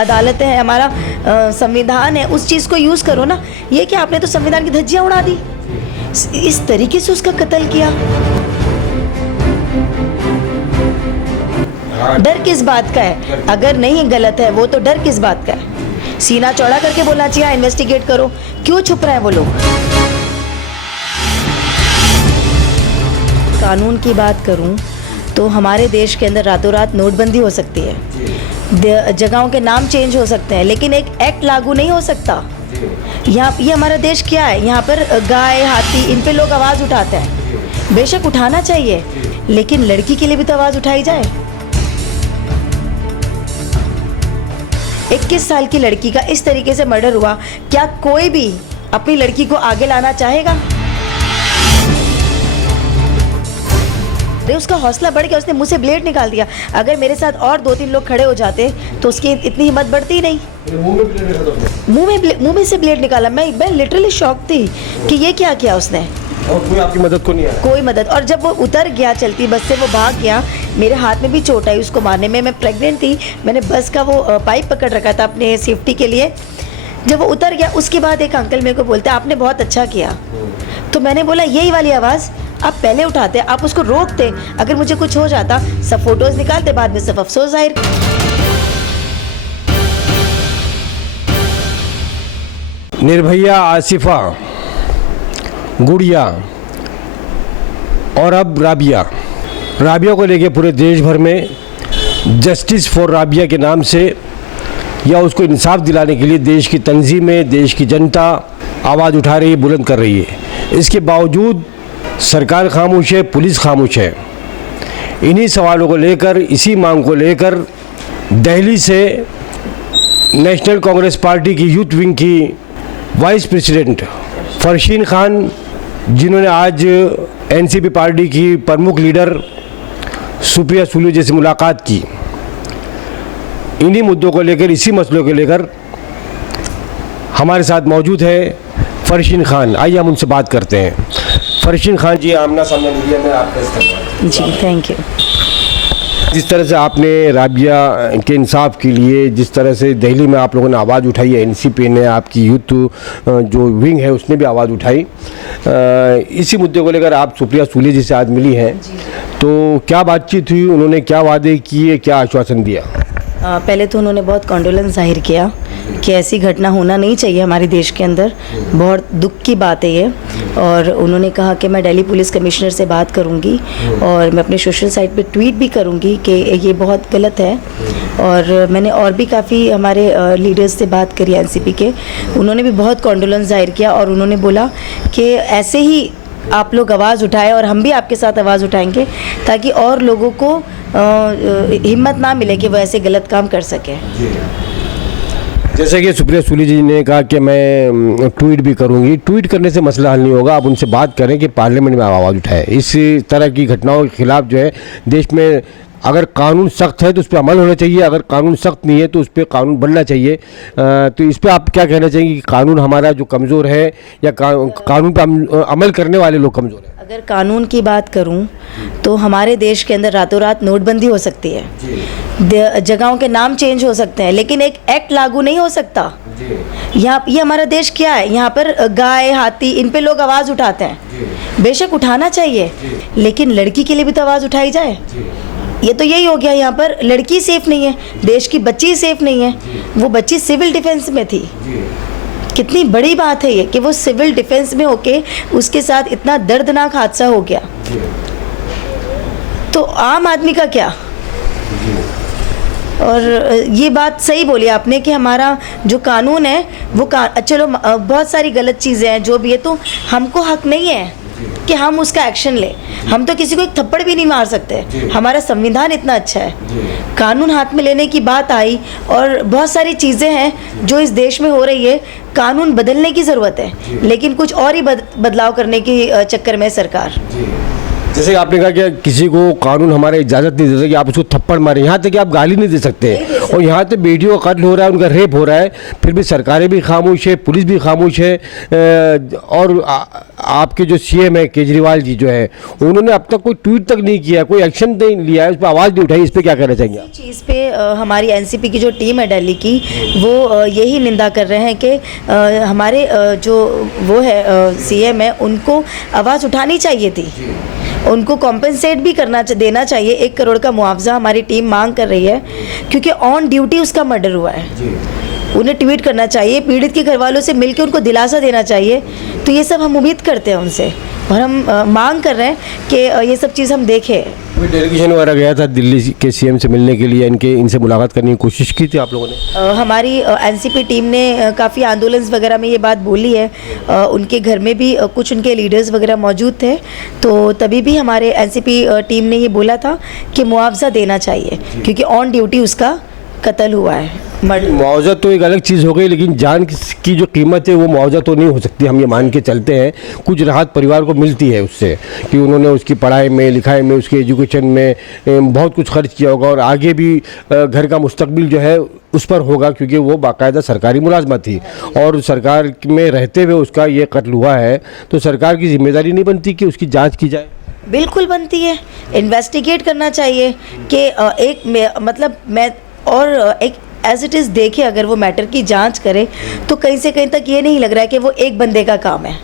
अदालतें हैं, हमारा संविधान है, उस चीज़ को यूज़ करो ना। ये कि आपने तो संविधान की धज्जियाँ उड़ा दी, इस तरीके से उसका कत्ल किया। डर किस बात का है? अगर नहीं गलत है वो, तो डर किस बात का है? सीना चौड़ा करके बोलना चाहिए इन्वेस्टिगेट करो। क्यों छुप रहे हैं वो लोग? कानून की बात करूं तो हमारे देश के अंदर रातों रात नोटबंदी हो सकती है, जगहों के नाम चेंज हो सकते हैं, लेकिन एक एक्ट लागू नहीं हो सकता। यहाँ ये हमारा देश क्या है? यहाँ पर गाय, हाथी, इन पे लोग आवाज़ उठाते हैं। बेशक उठाना चाहिए, लेकिन लड़की के लिए भी तो आवाज़ उठाई जाए। 21 साल की लड़की का इस तरीके से मर्डर हुआ, क्या कोई भी अपनी लड़की को आगे लाना चाहेगा? उसका हौसला बढ़ गया, उसने मुंह से ब्लेड निकाल दिया। अगर मेरे साथ और 2-3 लोग खड़े हो जाते तो उसकी इतनी हिम्मत बढ़ती ही नहीं। मुंह में से ब्लेड निकाला। मैं लिटरली शॉक थी कि ये क्या किया उसने। और कोई आपकी मदद को नहीं आया? कोई मदद। और जब वो उतर गया चलती बस से, वो भाग गया, मेरे हाथ में भी चोट आई उसको मारने में। मैं प्रेग्नेंट थी, मैंने बस का वो पाइप पकड़ रखा था अपने सेफ्टी के लिए। जब वो उतर गया उसके बाद एक अंकल मेरे को बोलते आपने बहुत अच्छा किया। तो मैंने बोला यही वाली आवाज़ आप पहले उठाते, आप उसको रोकते, अगर मुझे कुछ हो जाता सब फोटोज निकालते, बाद में सब अफसोस जाहिर। निर्भया, आसिफा, गुड़िया और अब राबिया को लेके पूरे देश भर में जस्टिस फॉर राबिया के नाम से या उसको इंसाफ दिलाने के लिए देश की तंजीमें, देश की जनता आवाज़ उठा रही है, बुलंद कर रही है। इसके बावजूद सरकार खामोश है, पुलिस खामोश है। इन्हीं सवालों को लेकर, इसी मांग को लेकर दिल्ली से नेशनल कांग्रेस पार्टी की यूथ विंग की वाइस प्रेसिडेंट फरशीन खान, जिन्होंने आज एनसीपी पार्टी की प्रमुख लीडर सुप्रिया सुले जी से मुलाकात की, इन्हीं मुद्दों को लेकर, इसी मसलों को लेकर हमारे साथ मौजूद है फरशीन खान। आइए हम उनसे बात करते हैं। फरशीन खान जी, आमना सामना मीडिया में आपका इस्तेमाल। जी थैंक यू। जिस तरह से आपने राबिया के इंसाफ के लिए, जिस तरह से दिल्ली में आप लोगों ने आवाज़ उठाई है, एनसीपी ने, आपकी यूथ जो विंग है उसने भी आवाज़ उठाई, इसी मुद्दे को लेकर आप सुप्रिया सुले जी से आज मिली हैं, तो क्या बातचीत हुई? उन्होंने क्या वादे किए, क्या आश्वासन दिया? पहले तो उन्होंने बहुत कॉन्डोलेंस जाहिर किया कि ऐसी घटना होना नहीं चाहिए हमारे देश के अंदर, बहुत दुख की बात है ये। और उन्होंने कहा कि मैं दिल्ली पुलिस कमिश्नर से बात करूंगी और मैं अपने सोशल साइट पे ट्वीट भी करूंगी कि ये बहुत गलत है। और मैंने और भी काफ़ी हमारे लीडर्स से बात करी एनसीपी के, उन्होंने भी बहुत कॉन्डोलेंस जाहिर किया और उन्होंने बोला कि ऐसे ही आप लोग आवाज़ उठाएं और हम भी आपके साथ आवाज़ उठाएंगे, ताकि और लोगों को हिम्मत ना मिले कि वो ऐसे गलत काम कर सके। जैसे कि सुप्रिया सुले जी ने कहा कि मैं ट्वीट भी करूंगी, ट्वीट करने से मसला हल नहीं होगा। आप उनसे बात करें कि पार्लियामेंट में आवाज़ उठाएं। इस तरह की घटनाओं के खिलाफ जो है देश में, अगर कानून सख्त है तो उस पर अमल होना चाहिए, अगर कानून सख्त नहीं है तो उस पर कानून बनना चाहिए। तो इस पर आप क्या कहना चाहेंगे कि कानून हमारा जो कमज़ोर है या कानून पर अमल करने वाले लोग कमज़ोर हैं? अगर कानून की बात करूं तो हमारे देश के अंदर रातों रात नोटबंदी हो सकती है, जगहों के नाम चेंज हो सकते हैं, लेकिन एक एक्ट लागू नहीं हो सकता। यहाँ ये हमारा देश क्या है? यहाँ पर गाय, हाथी, इन पे लोग आवाज़ उठाते हैं। बेशक उठाना चाहिए, लेकिन लड़की के लिए भी तो आवाज़ उठाई जाए। ये तो यही हो गया, यहाँ पर लड़की सेफ नहीं है, देश की बच्ची सेफ नहीं है। वो बच्ची सिविल डिफेंस में थी। कितनी बड़ी बात है ये कि वो सिविल डिफेंस में होके उसके साथ इतना दर्दनाक हादसा हो गया। तो आम आदमी का क्या? और ये बात सही बोली आपने कि हमारा जो कानून है वो चलो बहुत सारी गलत चीज़ें हैं जो भी है, तो हमको हक नहीं है कि हम उसका एक्शन लें। हम तो किसी को एक थप्पड़ भी नहीं मार सकते, हमारा संविधान इतना अच्छा है। कानून हाथ में लेने की बात आई और बहुत सारी चीज़ें हैं जो इस देश में हो रही है, कानून बदलने की ज़रूरत है, लेकिन कुछ और ही बदलाव करने के चक्कर में सरकार। जैसे आपने कहा कि किसी को कानून हमारा इजाज़त नहीं देता कि आप उसको थप्पड़ मारें, यहाँ तक कि आप गाली नहीं दे सकते और यहाँ तो बेटियों का कत्ल हो रहा है, उनका रेप हो रहा है, फिर भी सरकारें भी खामोश है, पुलिस भी खामोश है। और आपके जो सीएम है केजरीवाल जी जो है, उन्होंने अब तक कोई ट्वीट तक नहीं किया, कोई एक्शन नहीं लिया है, उस पर आवाज़ नहीं उठाई। इस पर क्या कहना चाहेंगे आप? इस चीज़ पे हमारी एनसीपी की जो टीम है दिल्ली की, वो यही निंदा कर रहे हैं कि हमारे जो वो है सीएम है, उनको आवाज़ उठानी चाहिए थी, उनको कॉम्पेंसेट भी देना चाहिए। 1 करोड़ का मुआवजा हमारी टीम मांग कर रही है, क्योंकि ऑन ड्यूटी उसका मर्डर हुआ है। उन्हें ट्वीट करना चाहिए, पीड़ित के घर वालों से मिलकर उनको दिलासा देना चाहिए। तो ये सब हम उम्मीद करते हैं उनसे, और हम मांग कर रहे हैं कि ये सब चीज़ हम देखें। कोई डेलीगेशन वगैरह गया था दिल्ली के सीएम से मिलने के लिए, इनसे मुलाकात करने की कोशिश की थी आप लोगों ने? हमारी एनसीपी टीम ने काफ़ी आंदोलन वगैरह में ये बात बोली है। उनके घर में भी कुछ उनके लीडर्स वगैरह मौजूद थे, तो तभी भी हमारे एनसीपी टीम ने ये बोला था कि मुआवजा देना चाहिए, क्योंकि ऑन ड्यूटी उसका कत्ल हुआ है, मर्डर। मुआवजा तो एक अलग चीज़ हो गई, लेकिन जान की जो कीमत है वो मुआवजा तो नहीं हो सकती। हम ये मान के चलते हैं कुछ राहत परिवार को मिलती है उससे, कि उन्होंने उसकी पढ़ाई में, लिखाई में, उसके एजुकेशन में बहुत कुछ खर्च किया होगा, और आगे भी घर का मुस्तकबिल जो है उस पर होगा, क्योंकि वो बाकायदा सरकारी मुलाजमा थी और सरकार में रहते हुए उसका ये कत्ल हुआ है। तो सरकार की जिम्मेदारी नहीं बनती कि उसकी जाँच की जाए? बिल्कुल बनती है, इन्वेस्टिगेट करना चाहिए कि एक एज इट इज़ देखे, अगर वो मैटर की जांच करे तो कहीं से कहीं तक ये नहीं लग रहा है कि वो एक बंदे का काम है।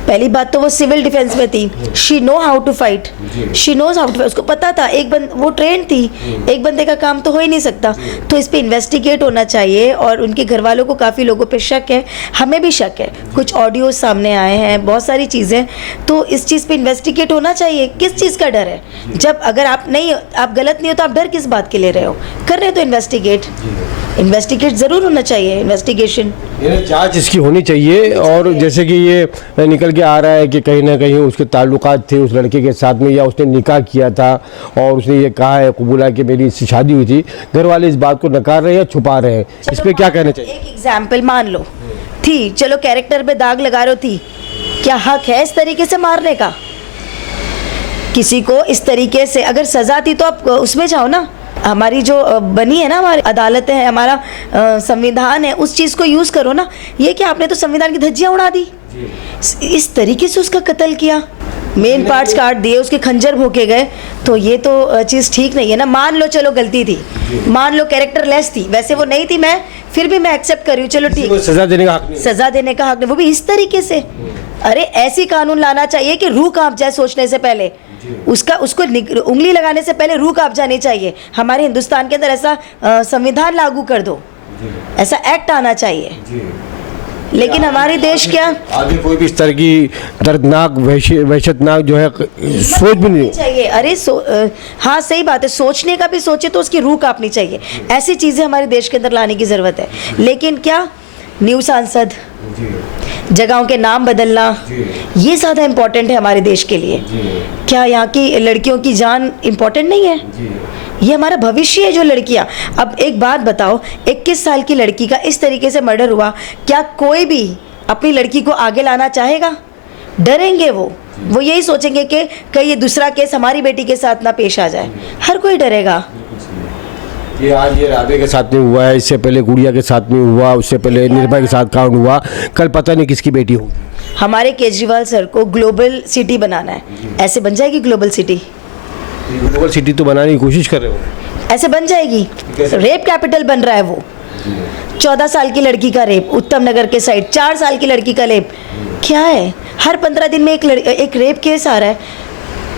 पहली बात तो वो सिविल डिफेंस में थी, she know how to fight, she knows how to, उसको पता था, वो ट्रेन थी, एक बंदे का काम तो हो ही नहीं सकता। तो इस पे इन्वेस्टिगेट होना चाहिए, और उनके घर वालों को काफ़ी लोगों पे शक है, हमें भी शक है, कुछ ऑडियो सामने आए हैं, बहुत सारी चीज़ें, तो इस चीज़ पे इन्वेस्टिगेट होना चाहिए। किस चीज़ का डर है? जब अगर आप गलत नहीं हो तो आप डर किस बात के ले रहे हो? कर रहे हो तो इन्वेस्टिगेट ज़रूर होना चाहिए, इन्वेस्टिगेशन, जांच इसकी होनी चाहिए। और जैसे कि ये निकल के आ रहा है कि कहीं ना कहीं उसके ताल्लुकात थे उस लड़के के साथ में, या उसने निकाह किया था और उसने ये कहा है, कबूला कि मेरी इससे शादी हुई थी। घर वाले इस बात को नकार रहे हैं या छुपा रहे हैं? इस पर क्या कहना चाहिए? एक एग्जाम्पल मान लो थी, चलो कैरेक्टर पे दाग लगा रहे हो, थी, क्या हक है इस तरीके से मारने का? किसी को इस तरीके से अगर सजा थी तो आप उसमें जाओ ना। हमारी जो बनी है ना, हमारी अदालतें हैं, हमारा संविधान है, उस चीज़ को यूज़ करो ना। ये क्या आपने तो संविधान की धज्जियाँ उड़ा दी, इस तरीके से उसका कत्ल किया, मेन पार्ट्स काट दिए, उसके खंजर भोंके गए, तो ये तो चीज़ ठीक नहीं है ना। मान लो चलो गलती थी, मान लो कैरेक्टर लेस थी, वैसे वो नहीं थी, मैं फिर भी मैं एक्सेप्ट कर रही हूँ, चलो ठीक, सजा देने का हक नहीं, सजा देने का हक नहीं, वो भी इस तरीके से। अरे ऐसी कानून लाना चाहिए कि रूह कांप जाए सोचने से पहले, उसको उंगली लगाने से पहले रूह कांप जानी चाहिए। हमारे हिंदुस्तान के अंदर ऐसा संविधान लागू कर दो, ऐसा एक्ट आना चाहिए। लेकिन हमारे देश क्या आगे कोई भी इस तरह की दर्दनाक वहशतनाक जो है सोच भी नहीं चाहिए। अरे हाँ सही बात है, सोचने का भी सोचे तो उसकी रूह कांपनी चाहिए। ऐसी चीज़ें हमारे देश के अंदर लाने की ज़रूरत है। लेकिन क्या न्यू सांसद, जगहों के नाम बदलना, ये ज़्यादा इम्पोर्टेंट है हमारे देश के लिए? क्या यहाँ की लड़कियों की जान इम्पोर्टेंट नहीं है? ये हमारा भविष्य है जो लड़कियाँ। अब एक बात बताओ, 21 साल की लड़की का इस तरीके से मर्डर हुआ, क्या कोई भी अपनी लड़की को आगे लाना चाहेगा? डरेंगे वो यही सोचेंगे कि कहीं ये दूसरा केस हमारी बेटी के साथ ना पेश आ जाए। हर कोई डरेगा। ये आज ये राबे के साथ नहीं हुआ है, इससे पहले गुड़िया के साथ नहीं हुआ, उससे पहले निर्भया के साथ कांड हुआ, कल पता नहीं किसकी बेटी होगी। हमारे केजरीवाल सर को ग्लोबल सिटी बनाना है, ऐसे बन जाएगी ग्लोबल सिटी। ग्लोबल सिटी तो बनाने की कोशिश कर रहे हो, ऐसे बन जाएगी। रेप कैपिटल बन रहा है वो। 14 साल की लड़की का रेप उत्तम नगर के साइड, 4 साल की लड़की का रेप, क्या है? हर 15 दिन में एक रेप केस आ रहा है।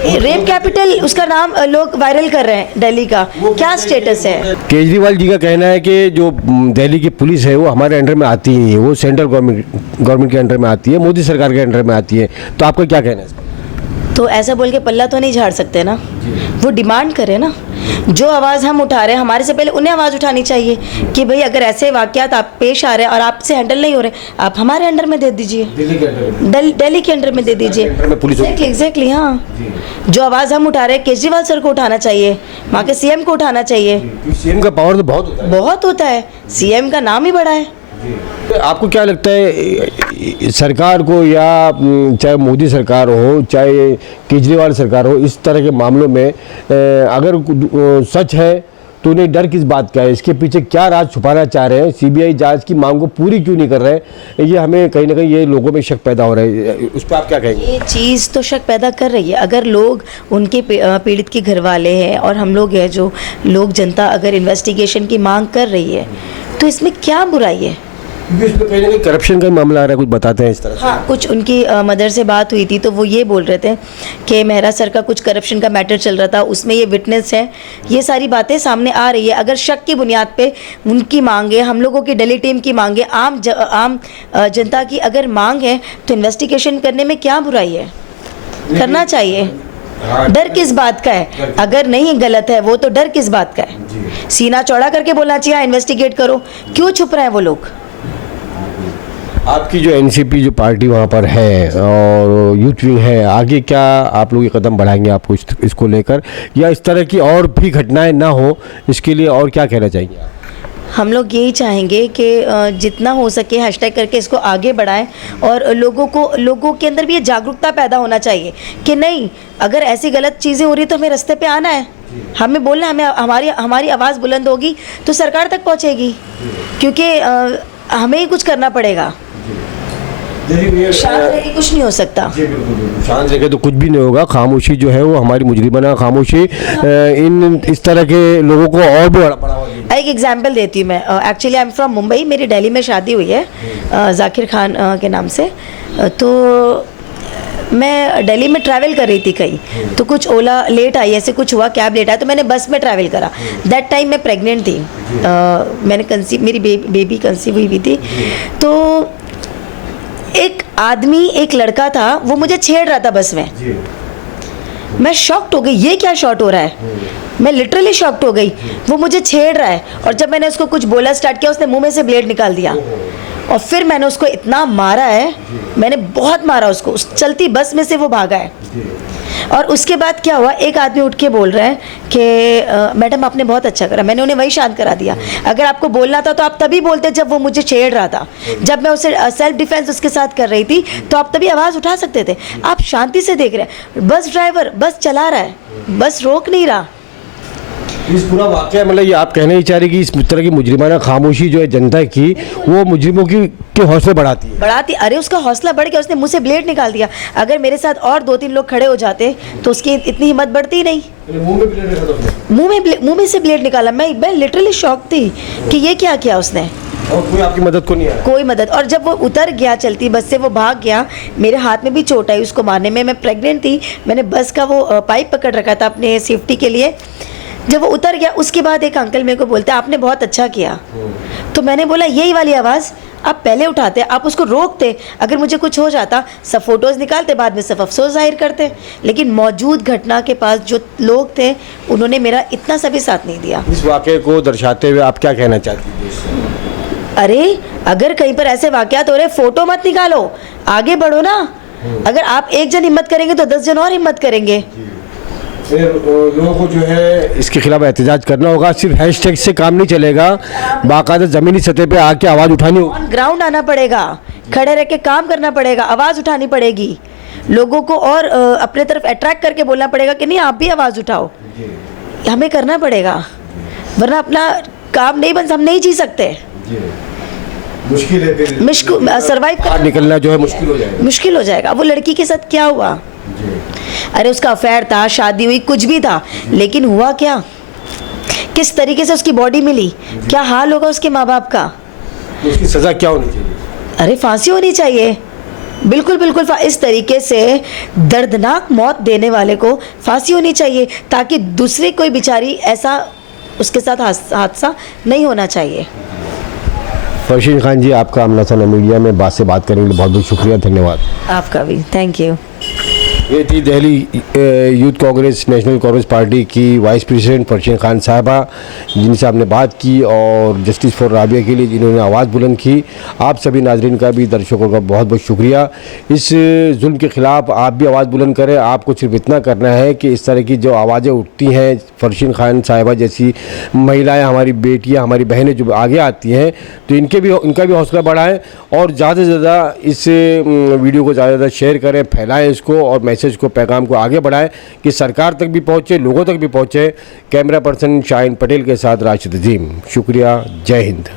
रेप कैपिटल उसका नाम लोग वायरल कर रहे हैं दिल्ली का, क्या स्टेटस है? केजरीवाल जी का कहना है कि जो दिल्ली की पुलिस है वो हमारे अंडर में आती ही है, वो सेंट्रल गवर्नमेंट के अंडर में आती है, मोदी सरकार के अंडर में आती है। तो आपका क्या कहना है? तो ऐसा बोल के पल्ला तो नहीं झाड़ सकते ना, वो डिमांड करे ना। जो आवाज़ हम उठा रहे हैं, हमारे से पहले उन्हें आवाज़ उठानी चाहिए कि भाई अगर ऐसे वाक़यात आप पेश आ रहे हैं और आपसे हैंडल नहीं हो रहे, आप हमारे अंडर में दे दीजिए, दिल्ली के अंडर में दे दीजिए। एग्जैक्टली हाँ, जो आवाज़ हम उठा रहे हैं केजरीवाल सर को उठाना चाहिए, वहाँ के सीएम को उठाना चाहिए। सीएम का पावर तो बहुत होता है, सीएम का नाम ही बड़ा है। आपको क्या लगता है सरकार को, या चाहे मोदी सरकार हो चाहे केजरीवाल सरकार हो, इस तरह के मामलों में अगर सच है तो उन्हें डर किस बात का है? इसके पीछे क्या राज छुपाना चाह रहे हैं? सीबीआई जांच की मांग को पूरी क्यों नहीं कर रहे हैं? ये हमें कहीं ना कहीं ये लोगों में शक पैदा हो रहा है, उस पर आप क्या कहेंगे? ये चीज़ तो शक पैदा कर रही है। अगर लोग उनके पीड़ित के घर वाले हैं और हम लोग हैं जो लोग जनता अगर इन्वेस्टिगेशन की मांग कर रही है तो इसमें क्या बुराई है? क्योंकि इसमें कहीं ना कहीं करप्शन का मामला आ रहा है, कुछ बताते हैं इस तरह से। हाँ, कुछ उनकी मदर से बात हुई थी तो वो ये बोल रहे थे कि मेहरा सर का कुछ करप्शन का मैटर चल रहा था, उसमें ये विटनेस है। ये सारी बातें सामने आ रही है। अगर शक की बुनियाद पे उनकी मांगे, हम लोगों की दिल्ली टीम की मांगे, आम जनता की अगर मांग है तो इन्वेस्टिगेशन करने में क्या बुराई है? करना चाहिए। डर किस बात का है? अगर नहीं गलत है वो तो डर किस बात का है? सीना चौड़ा करके बोलना चाहिए इन्वेस्टिगेट करो। क्यों छुप रहे हैं वो लोग? आपकी जो एनसीपी जो पार्टी वहाँ पर है और यूथ विंग है, आगे क्या आप लोग ये कदम बढ़ाएंगे आपको इसको लेकर, या इस तरह की और भी घटनाएं ना हो इसके लिए और क्या कहना चाहेंगे आप? हम लोग यही चाहेंगे कि जितना हो सके हैशटैग करके इसको आगे बढ़ाएं और लोगों के अंदर भी ये जागरूकता पैदा होना चाहिए कि नहीं, अगर ऐसी गलत चीज़ें हो रही तो हमें रास्ते पे आना है, हमें बोलना, हमें हमारी आवाज़ बुलंद होगी तो सरकार तक पहुंचेगी, क्योंकि हमें ही कुछ करना पड़ेगा। शांत रह के कुछ नहीं हो सकता। शांत रह के तो कुछ भी नहीं होगा। खामोशी जो है वो हमारी मुजरिमाना खामोशी इन इस तरह के लोगों को और भी बढ़ावा देगी। एक एग्जांपल देती हूँ मैं। Actually I am from Mumbai, मेरी दिल्ली में शादी हुई है जाकिर खान के नाम से। तो मैं दिल्ली में ट्रैवल कर रही थी कहीं, तो कुछ ओला लेट आई, ऐसे कुछ हुआ, कैब लेट आया, तो मैंने बस में ट्रैवल करा। दैट टाइम मैं प्रेग्नेंट थी, मैंने कंसीव, मेरी बेबी कंसीव हुई थी। तो एक आदमी, एक लड़का था, वो मुझे छेड़ रहा था बस में। मैं शॉक्ड हो गई, ये क्या शॉट हो रहा है? मैं लिटरली शॉक्ड हो गई। वो मुझे छेड़ रहा है और जब मैंने उसको कुछ बोला स्टार्ट किया, उसने मुंह में से ब्लेड निकाल दिया और फिर मैंने उसको इतना मारा है, मैंने बहुत मारा उसको। उस चलती बस में से वो भागा है। और उसके बाद क्या हुआ, एक आदमी उठ के बोल रहा है कि मैडम आपने बहुत अच्छा करा। मैंने उन्हें वही शांत करा दिया। अगर आपको बोलना था तो आप तभी बोलते जब वो मुझे छेड़ रहा था। जब मैं उसे सेल्फ डिफेंस उसके साथ कर रही थी तो आप तभी आवाज़ उठा सकते थे। आप शांति से देख रहे हैं, बस ड्राइवर बस चला रहा है, बस रोक नहीं रहा। इस पूरा वाकया मतलब ये आप कहना ही चाह रही कि इस तरह की मुजरिमाना खामोशी जो है जनता की, वो मुजरिमों के हौसले बढ़ाती है। अरे उसका हौसला बढ़ गया, उसने मुंह से ब्लेड निकाल दिया। अगर मेरे साथ और 2-3 लोग खड़े हो जाते तो उसकी इतनी हिम्मत बढ़ती ही नहीं। मुंह में से ब्लेड निकाला। मैं लिटरली शॉक थी कि ये क्या किया उसने। और कोई आपकी मदद को नहीं आया? कोई मदद। और जब वो उतर गया चलती बस से, वो भाग गया, मेरे हाथ में भी चोट आई उसको मारने में। मैं प्रेग्नेंट थी, मैंने बस का वो पाइप पकड़ रखा था अपने सेफ्टी के लिए। जब वो उतर गया उसके बाद एक अंकल मेरे को बोलते आपने बहुत अच्छा किया। तो मैंने बोला यही वाली आवाज़ आप पहले उठाते, आप उसको रोकते, अगर मुझे कुछ हो जाता सब फोटोज़ निकालते, बाद में सब अफसोस जाहिर करते। लेकिन मौजूद घटना के पास जो लोग थे उन्होंने मेरा इतना सा भी साथ नहीं दिया। इस वाक़े को दर्शाते हुए आप क्या कहना चाहती हैं? अरे अगर कहीं पर ऐसे वाक़यात हो रहे, फ़ोटो मत निकालो, आगे बढ़ो ना। अगर आप एक जन हिम्मत करेंगे तो 10 जन और हिम्मत करेंगे। लोगों को जो है इसके खिलाफ एहतजाज करना होगा। सिर्फ हैशटैग से काम नहीं चलेगा, बाकायदा ज़मीनी सतह पे आके आवाज़ उठानी होगी। ऑन ग्राउंड आना पड़ेगा, खड़े रह के काम करना पड़ेगा, आवाज़ उठानी पड़ेगी। लोगों को और अपने तरफ अट्रैक्ट करके बोलना पड़ेगा कि नहीं आप भी आवाज़ उठाओ। हमें करना पड़ेगा, वरना अपना काम नहीं बन, हम नहीं जी सकते। मुश्किल है, सर्वाइव निकलना जो है मुश्किल हो जाएगा। वो लड़की के साथ क्या हुआ? अरे उसका अफेयर था, शादी हुई, कुछ भी था, लेकिन हुआ क्या? किस तरीके से उसकी बॉडी मिली? क्या हाल होगा उसके माँ बाप का? उसकी सज़ा क्या होनी चाहिए? अरे फांसी होनी चाहिए, बिल्कुल बिल्कुल। इस तरीके से दर्दनाक मौत देने वाले को फांसी होनी चाहिए, ताकि दूसरे कोई बेचारी ऐसा उसके साथ हादसा नहीं होना चाहिए। फरशीन खान जी, आपका आमना सामना मीडिया में बात से बात करने के लिए बहुत बहुत शुक्रिया, धन्यवाद। आपका भी थैंक यू। ये थी Delhi youth Congress national Congress party की वाइस प्रेसिडेंट फरशीन खान साहबा, जिनसे आपने बात की और जस्टिस फॉर राबिया के लिए जिन्होंने आवाज़ बुलंद की। आप सभी नाजरीन का भी, दर्शकों का बहुत बहुत शुक्रिया। इस जुल्म के ख़िलाफ़ आप भी आवाज़ बुलंद करें। आपको सिर्फ इतना करना है कि इस तरह की जो आवाज़ें उठती हैं, फरशीन खान साहिबा जैसी महिलाएँ, हमारी बेटियाँ, हमारी बहनें जो आगे आती हैं, तो इनका भी हौसला बढ़ाएँ और ज़्यादा से ज़्यादा इस वीडियो को ज़्यादा शेयर करें, फैलाएँ इसको और मैसेज मैसेज को, पैगाम को आगे बढ़ाएं कि सरकार तक भी पहुँचे, लोगों तक भी पहुँचे। कैमरा पर्सन शाहीन पटेल के साथ राशिद अजीम, शुक्रिया, जय हिंद।